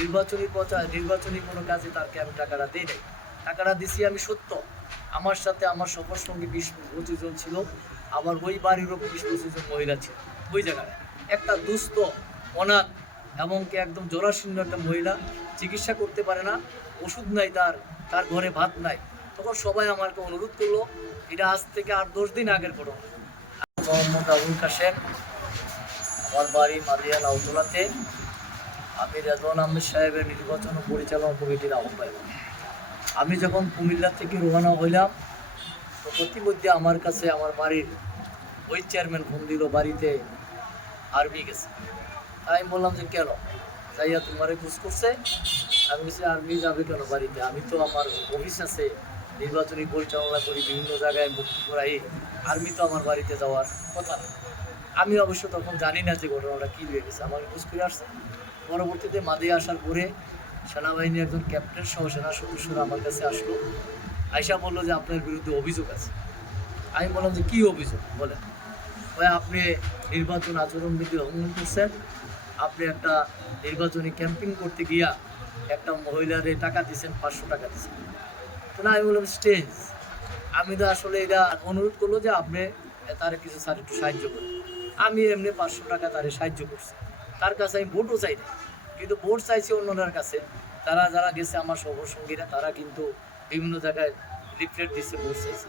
নির্বাচনী কোনো কাজে তাকে আমি টাকাটা দিই নাই। টাকাটা দিছি আমি সত্য, আমার সাথে আমার সফর সঙ্গী 20-25 জন ছিল, আবার ওই বাড়িরও 20-25 জন মহিলা ছিল ওই জায়গায়। একটা দুস্থ অনাথ এমনকি একদম জরাশীর্ণ একটা মহিলা, চিকিৎসা করতে পারে না, ওষুধ নাই, তার ঘরে ভাত নাই। তখন সবাই আমাকে অনুরোধ করলো, এটা আজ থেকে 8-10 দিন আগের ঘটনা। মোহাম্মদ আবুল কাশেম, আমার বাড়ি মাদিয়া লাউতলাতে। আমি রেজওয়ান আহমেদ সাহেবের নির্বাচন ও পরিচালনা কমিটির আহ্বায়ক। আমি যখন কুমিল্লা থেকে রওনা হইলাম, তো প্রতিমধ্যে আমার কাছে আমার বাড়ির ওই চেয়ারম্যান ফোন দিল, বাড়িতে আর্মি গেছে। আমি বললাম যে কেন, যাইয়া তোমারে খোঁজ করছে। আমি বলছি আর্মি যাবে কেন বাড়িতে, আমি তো আমার অফিস আছে, নির্বাচনী পরিচালনা করি, বিভিন্ন জায়গায় মুক্তি করাই, আর্মি তো আমার বাড়িতে যাওয়ার কথা না। আমি অবশ্য তখন জানি না যে ঘটনাটা কী হয়ে গেছে, আমাকে খোঁজ করে আসছে। পরবর্তীতে মাদিয়া আসার পরে সেনাবাহিনীর একজন ক্যাপ্টেন সহ সেনা সদস্যরা আমার কাছে আসলো, আয়সা বললো যে আপনার বিরুদ্ধে অভিযোগ আছে। আমি বললাম যে কী অভিযোগ বলেন। ওই আপনি নির্বাচন আচরণবিধি লঙ্ঘন করছেন, আপনি একটা নির্বাচনী ক্যাম্পিং করতে গিয়া একটা মহিলারে টাকা দিয়েছেন, 500 টাকা দিয়েছেন। তো না, আমি বললাম স্টেজ, আমি তো আসলে এটা অনুরোধ করলো যে আপনি তার কিছু স্যার একটু সাহায্য করুন। আমি এমনি 500 টাকা তারে সাহায্য করছি, তার কাছে আমি ভোটও চাই না, কিন্তু ভোট চাইছি অন্যদের কাছে। যারা গেছে আমার সঙ্গীরা, তারা কিন্তু বিভিন্ন জায়গায় লিফলেট দিচ্ছে, ভোট চাইছে।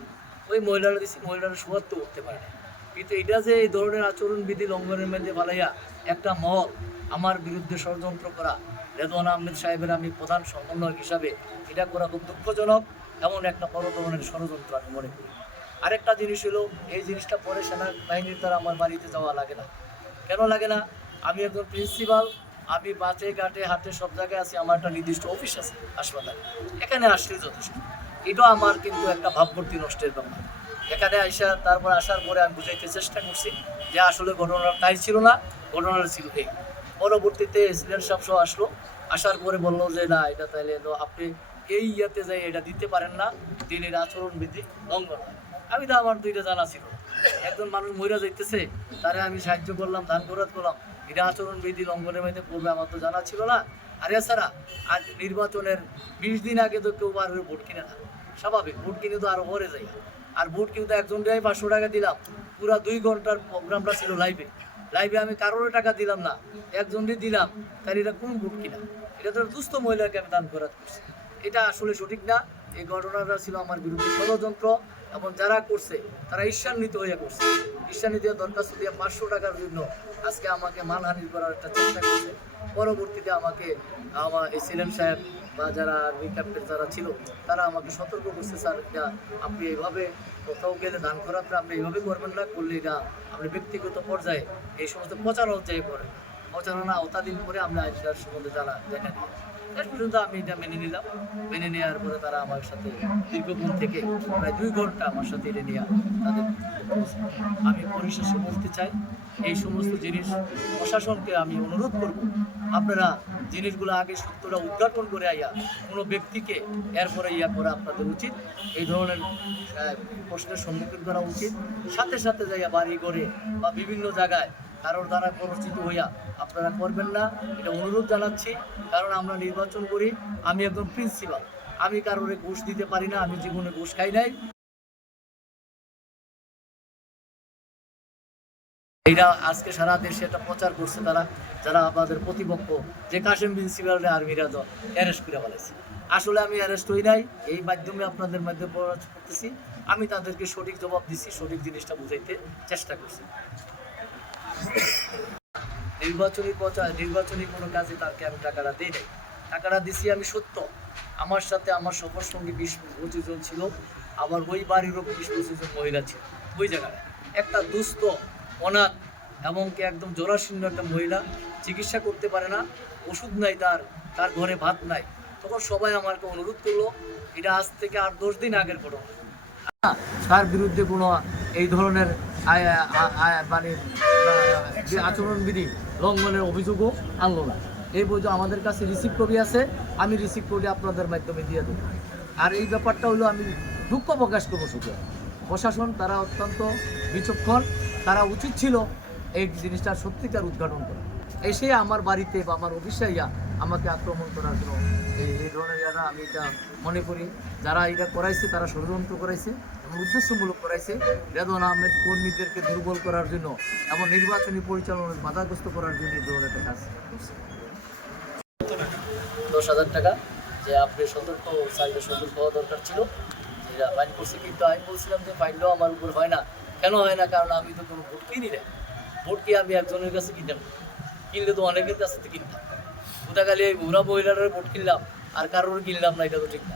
ওই মহিলারা দিচ্ছে, মহিলারা সুয়ার তো উঠতে পারে না। কিন্তু এটা যে এই ধরনের আচরণবিধি লঙ্ঘনের মধ্যে ফালাইয়া একটা মহল আমার বিরুদ্ধে ষড়যন্ত্র করা, রেজওয়ান আহমেদ সাহেবের আমি প্রধান সমন্বয়ক হিসাবে, এটা করা খুব দুঃখজনক। এমন একটা বড় ধরনের ষড়যন্ত্র আমি মনে করি। আরেকটা জিনিস হলো, এই জিনিসটা পরে সেনাবাহিনীর দ্বারা আমার বাড়িতে যাওয়া লাগে না। কেন লাগে না? আমি একজন প্রিন্সিপাল, আমি বাসে ঘাটে হাটে সব জায়গায় আছি, আমার একটা নির্দিষ্ট অফিস আছে হাসপাতালে, এখানে আসলে যথেষ্ট। এটা আমার কিন্তু একটা ভাবমূর্তি নষ্টের ব্যাপার। এখানে আসার পরে আমি বুঝাইতে চেষ্টা করছি যে আসলে ঘটনাটা তাই ছিল না, ঘটনাটা ছিল এই। পরবর্তীতে এসিডেন্ট সাহেব সহ আসলো, আসার পরে বললো যে না, এটা তাইলে তো আপনি এই ইয়াতে যাই এটা দিতে পারেন না, দিনের আচরণবিধি লঙ্ঘন। আমি তো আমার দুইটা জানা ছিল, একজন মানুষ মহিলা যাইতেছে, তারে আমি সাহায্য করলাম, ধান খরচ করলাম, এটা আচরণবিধি লঙ্ঘনের মধ্যে পড়বে, আমার তো জানা ছিল না। আর এছাড়া আর নির্বাচনের 20 দিন আগে তো কেউ আর ভোট কিনে না, স্বাভাবিক, ভোট কিনে তো আরো পরে যাই। আর ভোট কিন্তু একজন 500 টাকা দিলাম, পুরো 2 ঘন্টার প্রোগ্রামটা ছিল লাইভে আমি কারোর টাকা দিলাম না, একজনই দিলাম, তার এটা কোন ভোট কিনা? এটা তো দুস্থ মহিলাকে আমি দান করাত করছি, এটা আসলে সঠিক না। এই ঘটনাটা ছিল আমার বিরুদ্ধে ষড়যন্ত্র, এবং যারা করছে তারা ঈর্ষান্বিত হয়ে করছে। ঈর্ষান্বিত দরখাস্ত দিয়ে 500 টাকার জন্য আজকে আমাকে মানহানি করার একটা চেষ্টা করছে। পরবর্তীতে আমাকে আমার এসিএম সাহেব বা যারা আর্মি ক্যাপ্টেন যারা ছিল, তারা আমাকে সতর্ক করছে, স্যার এটা আপনি এইভাবে কোথাও গেলে দান করাতে আপনি এইভাবে করবেন না, করলে এটা আপনি ব্যক্তিগত পর্যায়ে এই সমস্ত প্রচারণায় করেন, প্রচারণা আওতাধীন করে আমরা আইনটার সম্বন্ধে জানা দেখা দিই। এর পর্যন্ত আমি এটা মেনে নিলাম। মেনে নেওয়ার পরে তারা আমার সাথে দীর্ঘদিন থেকে প্রায় 2 ঘন্টা আমার সাথে এটা নিয়ে তাদের। আমি পরিশেষে বলতে চাই, এই সমস্ত জিনিস প্রশাসনকে আমি অনুরোধ করব, আপনারা জিনিসগুলো আগে সত্যটা উদ্ঘাটন করে আইয়া কোনো ব্যক্তিকে এরপরে করা আপনাদের উচিত। এই ধরনের প্রশ্নের সম্মুখীন করা উচিত। সাথে সাথে যাইয়া বাড়ি ঘরে বা বিভিন্ন জায়গায় কারোর দ্বারা পরিচিত হইয়া আপনারা করবেন না, এটা অনুরোধ জানাচ্ছি। কারণ আমরা নির্বাচন করি, আমি একজন প্রিন্সিপাল, আমি কারোরে ঘুষ দিতে পারি না, আমি জীবনে ঘুষ খাই নাই। এটা আজকে সারা দেশে এটা প্রচার করছে তারা, যারা আমাদের প্রতিপক্ষ, যে কাশেম প্রিন্সিপালরে আর্মিরা অ্যারেস্ট করে ফেলেছে। আসলে আমি অ্যারেস্ট হই নাই, এই মাধ্যমে আপনাদের মাধ্যমে প্রচার করতেছি। আমি তাদেরকে সঠিক জবাব দিচ্ছি, সঠিক জিনিসটা বুঝাইতে চেষ্টা করছি। নির্বাচনী কোনো কাজে তাকে আমি টাকাটা দিই নাই। টাকাটা দিছি আমি সত্য, আমার সাথে আমার সফর সঙ্গী 20-25 জন ছিল, আবার ওই বাড়িরও 20-25 জন মহিলা ছিল ওই জায়গায়। একটা দুস্থ অনাথ এমনকি একদম জরাশীর্ণ একটা মহিলা, চিকিৎসা করতে পারে না, ওষুধ নাই, তার ঘরে ভাত নাই। তখন সবাই আমাকে অনুরোধ করলো, এটা আজ থেকে 8-10 দিন আগের ঘটনা। তার বিরুদ্ধে কোনো এই ধরনের মানে আচরণবিধি লঙ্ঘনের অভিযোগও আনলো না। এই বই আমাদের কাছে রিসিভ কপি আছে, আমি রিসিভ করি আপনাদের মাধ্যমে দিয়ে দেবো। আর এই ব্যাপারটা হলো আমি দুঃখ প্রকাশ করবো শুধু, প্রশাসন তারা অত্যন্ত বিচক্ষণ, তারা উচিত ছিল এই জিনিসটার সত্যিকার উদ্ঘাটন করা। এসে আমার বাড়িতে বা আমার অফিসে ইয়া আমাকে আক্রমণ করার জন্য এই ধরনের যারা, আমি এটা মনে করি যারা এটা করাইছে তারা ষড়যন্ত্র করাইছে এবং উদ্দেশ্যমূলক করাইছে রেদওয়ান আহমেদ কর্মীদেরকে দুর্বল করার জন্য এবং নির্বাচনী পরিচালনায় বাধাগ্রস্ত করার জন্য এই ধরনের একটা কাজ করছে। 10,000 টাকা যে আপনি সতর্ক সাইডে সতর্ক হওয়া দরকার ছিল, যেটা ফাইন করছে। কিন্তু আমি বলছিলাম যে ফাইনটাও আমার উপর হয় না। কেন হয় না? কারণ আমি তো কোনো ভোট কিনি না। ভোট কি আমি একজনের কাছে কিনতাম? কিনলে তো অনেকের কাছে তো কিনতাম। কোথাকালে এই বুড়া মহিলার ভোট কিনলাম আর কারোর কিনলাম না, এটা তো ঠিক না।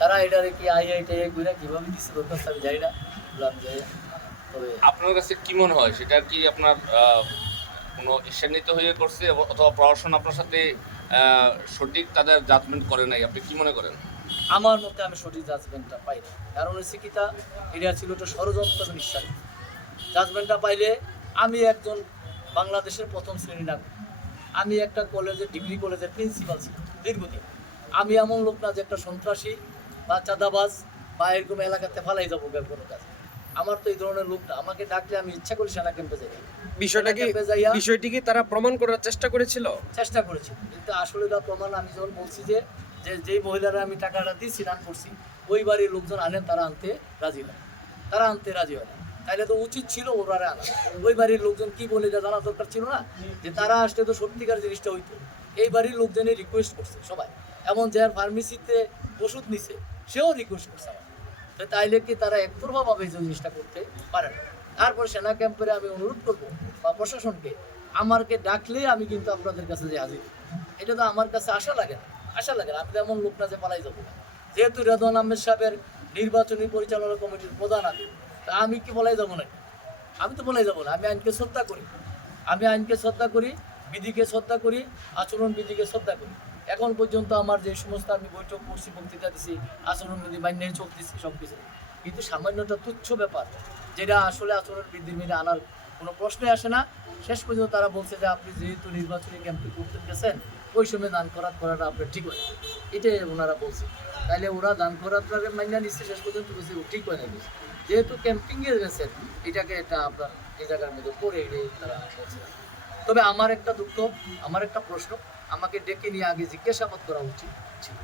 তারা এটারে কি আইআইটাই ঘুরে কীভাবে দিচ্ছে দরকার আমি জানি না, বললাম যে তবে আপনার কাছে কি মনে হয় সেটা কি আপনার কোনো ঈর্ষান্বিত হয়ে করছে অথবা প্রশাসন আপনার সাথে সঠিক তাদের জাজমেন্ট করে নাই, আপনি কি মনে করেন? আমার মতে আমি সঠিক জাজমেন্টটা পাই না। কারণ হচ্ছে কি, এটা ছিল একটা ষড়যন্ত্র নিঃশ্বাস। জাজমেন্টটা পাইলে আমি একজন বাংলাদেশের প্রথম শ্রেণী নাগরিক, আমি একটা কলেজের ডিগ্রি কলেজের প্রিন্সিপাল ছিল দীর্ঘদিন। আমি এমন লোক না যে একটা সন্ত্রাসী বা চাঁদাবাজ বা এরকম এলাকাতে ফালাই যাবো কোনো কাজে। আমার তো এই ধরনের লোক না। আমাকে ডাকলে আমি ইচ্ছা করি সেনা ক্যাম্পে যাই। বিষয়টি কি তারা প্রমাণ করার চেষ্টা করেছিল? চেষ্টা করেছি, কিন্তু আসলে এটা প্রমাণ আমি যখন বলছি যে যেই মহিলারা আমি টাকাটা দিয়েছি দান করছি, ওই বাড়ির লোকজন আনেন, তারা আনতে রাজি হয়, তারা আনতে রাজি হয় না। তাইলে তো উচিত ছিল ওরা আনা। ওই বাড়ির লোকজন কি বলে এটা জানা দরকার ছিল না, যে তারা আসলে তো সত্যিকার জিনিসটা হইতো। এই বাড়ির লোকজনই রিকোয়েস্ট করছে সবাই, এমন যার ফার্মেসিতে ওষুধ নিছে সেও রিকোয়েস্ট করছে আমার। তো তাইলে কি তারা একতরফাভাবে যে জিনিসটা করতে পারে না? তারপর সেনা ক্যাম্পের আমি অনুরোধ করবো বা প্রশাসনকে, আমাকে ডাকলে আমি কিন্তু আপনাদের কাছে যে হাজির। এটা তো আমার কাছে আশা লাগে না, আশা লাগে না। আমি তো এমন লোক না যে পালাই যাবো না। যেহেতু রেদওয়ান আহমেদ সাহেবের নির্বাচনী পরিচালনা কমিটির প্রধান আমি, তা আমি কি বলাই যাবো না? আমি তো বলাই যাবো না। আমি আইনকে শ্রদ্ধা করি, আমি আইনকে শ্রদ্ধা করি, বিধিকে শ্রদ্ধা করি, আচরণ বিধিকে শ্রদ্ধা করি। এখন পর্যন্ত আমার যে সমস্ত আমি বৈঠক করছি, বক্তৃতা দিছি, আচরণ বিধি মাইনে চলতেছি সব কিছু, কিন্তু সামান্যটা তুচ্ছ ব্যাপার যেটা আসলে আচরণ বিধির মেনে আনার কোনো প্রশ্নই আসে না। শেষ পর্যন্ত তারা বলছে যে আপনি যেহেতু নির্বাচনী ক্যাম্পে করতে গেছেন, ওই সময় দান করাটা আপনার ঠিক হয়, এটাই ওনারা বলছে। তাইলে ওরা দান করাটাকে মাইনা নিচ্ছে, শেষ পর্যন্ত বলছে ঠিক হয় না। যেহেতু ক্যাম্পিংয়ে গেছেন, এটাকে এটা আপনার এই জায়গার মধ্যে পড়ে এটাই তারা বলছে। তবে আমার একটা দুঃখ, আমার একটা প্রশ্ন, আমাকে ডেকে নিয়ে আগে জিজ্ঞাসাবাদ করা উচিত ছিল।